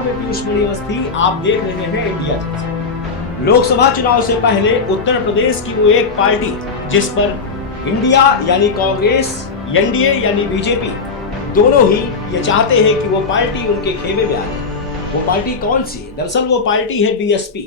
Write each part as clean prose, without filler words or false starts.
नमस्कार, मैं पीयूष मणि अवस्थी। आप देख रहे हैं इंडिया चर्चा। लोकसभा चुनाव से पहले उत्तर प्रदेश की वो एक पार्टी जिस पर इंडिया यानी कांग्रेस, एनडीए यानी बीजेपी दोनों ही ये चाहते हैं कि वो पार्टी उनके खेमे में आ जाए। वो पार्टी कौन सी है? दरअसल वो पार्टी है बीएसपी।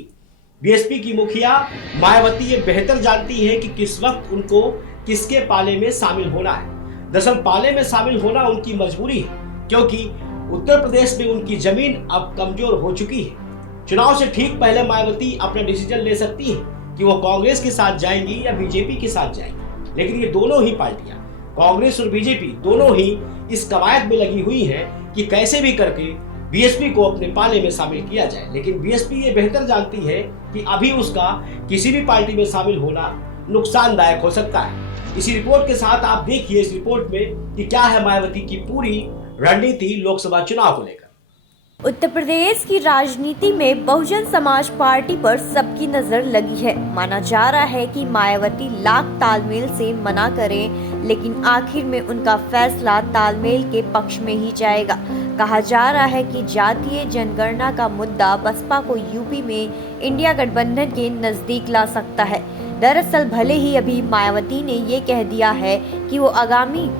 बीएसपी की मुखिया मायावती ये बेहतर जानती है कि किस वक्त उनको किसके पाले में शामिल होना है। दरअसल पाले में शामिल होना उनकी मजबूरी है, क्योंकि उत्तर प्रदेश में उनकी जमीन अब कमजोर हो चुकी है। चुनाव से ठीक पहले मायावती अपना डिसीजन ले सकती है कि वो कांग्रेस के साथ जाएंगी या बीजेपी के साथ जाएंगी, लेकिन ये दोनों ही पार्टियां, कांग्रेस और बीजेपी, दोनों ही इस कवायद में लगी हुई हैं कि कैसे भी करके बीएसपी को अपने पाले में शामिल किया जाए। लेकिन बीएसपी ये बेहतर जानती है कि अभी उसका किसी भी पार्टी में शामिल होना नुकसानदायक हो सकता है। इसी रिपोर्ट के साथ आप देखिए इस रिपोर्ट में कि क्या है मायावती की पूरी रणनीति लोकसभा चुनाव को लेकर। उत्तर प्रदेश की राजनीति में बहुजन समाज पार्टी पर सबकी नजर लगी है। माना जा रहा है कि मायावती लाख तालमेल से मना करें, लेकिन आखिर में उनका फैसला तालमेल के पक्ष में ही जाएगा। कहा जा रहा है कि जातीय जनगणना का मुद्दा बसपा को यूपी में इंडिया गठबंधन के नजदीक ला सकता है। दरअसल भले ही अभी मायावती ने ये कह दिया है कि वो आगामी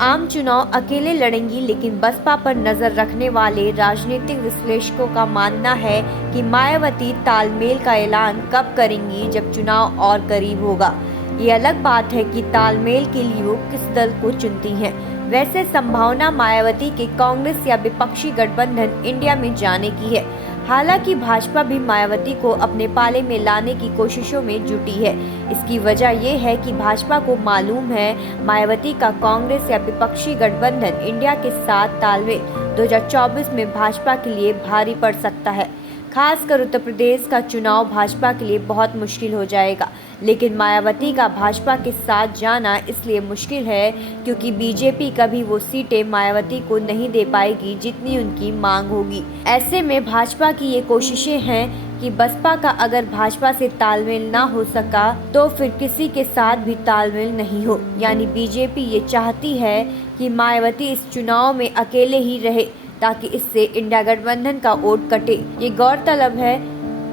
आम चुनाव अकेले लड़ेंगी, लेकिन बसपा पर नजर रखने वाले राजनीतिक विश्लेषकों का मानना है कि मायावती तालमेल का ऐलान कब करेंगी, जब चुनाव और करीब होगा। ये अलग बात है कि तालमेल के लिए वो किस दल को चुनती हैं। वैसे संभावना मायावती के कांग्रेस या विपक्षी गठबंधन इंडिया में जाने की है। हालांकि भाजपा भी मायावती को अपने पाले में लाने की कोशिशों में जुटी है। इसकी वजह यह है कि भाजपा को मालूम है मायावती का कांग्रेस या विपक्षी गठबंधन इंडिया के साथ तालमेल 2024 में भाजपा के लिए भारी पड़ सकता है। खासकर उत्तर प्रदेश का चुनाव भाजपा के लिए बहुत मुश्किल हो जाएगा। लेकिन मायावती का भाजपा के साथ जाना इसलिए मुश्किल है क्योंकि बीजेपी कभी वो सीटें मायावती को नहीं दे पाएगी जितनी उनकी मांग होगी। ऐसे में भाजपा की ये कोशिशें हैं कि बसपा का अगर भाजपा से तालमेल ना हो सका तो फिर किसी के साथ भी तालमेल नहीं हो। यानी बीजेपी ये चाहती है कि मायावती इस चुनाव में अकेले ही रहे ताकि इससे इंडिया गठबंधन का वोट कटे। ये गौरतलब है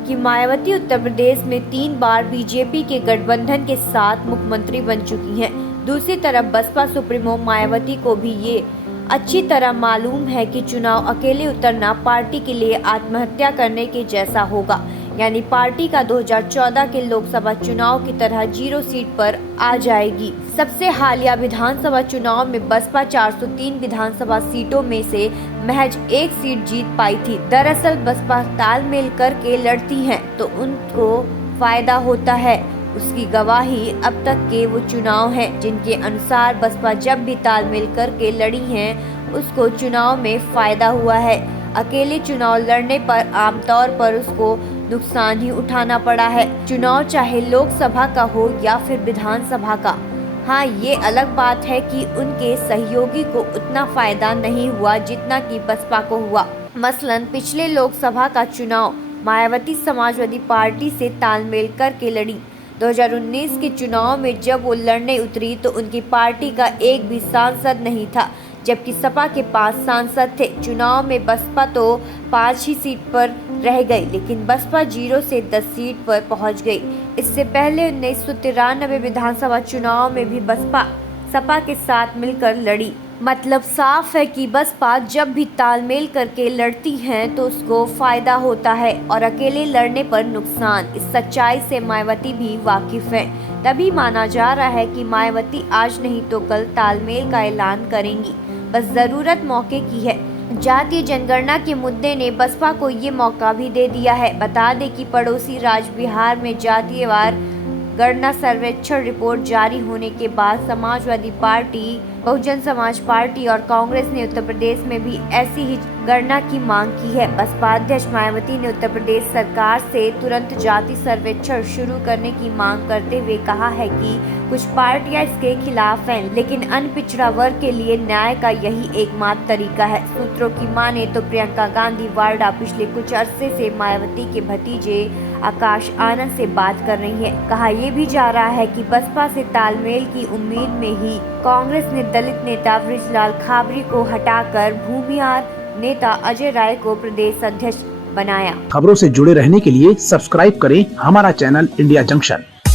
कि मायावती उत्तर प्रदेश में 3 बार बीजेपी के गठबंधन के साथ मुख्यमंत्री बन चुकी हैं। दूसरी तरफ बसपा सुप्रीमो मायावती को भी ये अच्छी तरह मालूम है कि चुनाव अकेले उतरना पार्टी के लिए आत्महत्या करने के जैसा होगा। यानी पार्टी का 2014 के लोकसभा चुनाव की तरह 0 सीट पर आ जाएगी। सबसे हालिया विधानसभा चुनाव में बसपा 403 विधानसभा सीटों में से महज 1 सीट जीत पाई थी। दरअसल बसपा तालमेल करके लड़ती है तो उनको फायदा होता है। उसकी गवाही अब तक के वो चुनाव हैं जिनके अनुसार बसपा जब भी तालमेल करके लड़ी हैं उसको चुनाव में फायदा हुआ है। अकेले चुनाव लड़ने पर आमतौर पर उसको नुकसान ही उठाना पड़ा है, चुनाव चाहे लोकसभा का हो या फिर विधानसभा का। हाँ, ये अलग बात है कि उनके सहयोगी को उतना फायदा नहीं हुआ जितना कि बसपा को हुआ। मसलन पिछले लोकसभा का चुनाव मायावती समाजवादी पार्टी से तालमेल करके लड़ी। 2019 के चुनाव में जब वो लड़ने उतरी तो उनकी पार्टी का एक भी सांसद नहीं था, जबकि सपा के 5 सांसद थे। चुनाव में बसपा तो 5 ही सीट पर रह गई, लेकिन बसपा 0 से 10 सीट पर पहुंच गई। इससे पहले 1993 विधानसभा चुनाव में भी बसपा सपा के साथ मिलकर लड़ी। मतलब साफ है कि बसपा जब भी तालमेल करके लड़ती हैं तो उसको फायदा होता है और अकेले लड़ने पर नुकसान। इस सच्चाई से मायावती भी वाकिफ है। तभी माना जा रहा है कि मायावती आज नहीं तो कल तालमेल का ऐलान करेंगी। बस जरूरत मौके की है। जातीय जनगणना के मुद्दे ने बसपा को ये मौका भी दे दिया है। बता दें कि पड़ोसी राज्य बिहार में जातीयवार गणना सर्वेक्षण रिपोर्ट जारी होने के बाद समाजवादी पार्टी, बहुजन समाज पार्टी और कांग्रेस ने उत्तर प्रदेश में भी ऐसी ही गणना की मांग की है। बसपा अध्यक्ष मायावती ने उत्तर प्रदेश सरकार से तुरंत जाति सर्वेक्षण शुरू करने की मांग करते हुए कहा है कि कुछ पार्टियां इसके खिलाफ हैं, लेकिन अन्य पिछड़ा वर्ग के लिए न्याय का यही एकमात्र तरीका है। सूत्रों की माने तो प्रियंका गांधी वाड्रा पिछले कुछ अरसे से मायावती के भतीजे आकाश आनंद से बात कर रही है। कहा यह भी जा रहा है कि बसपा से तालमेल की उम्मीद में ही कांग्रेस ने दलित नेता बृजलाल खाबरी को हटाकर भूमिहार नेता अजय राय को प्रदेश अध्यक्ष बनाया। खबरों से जुड़े रहने के लिए सब्सक्राइब करें हमारा चैनल इंडिया जंक्शन।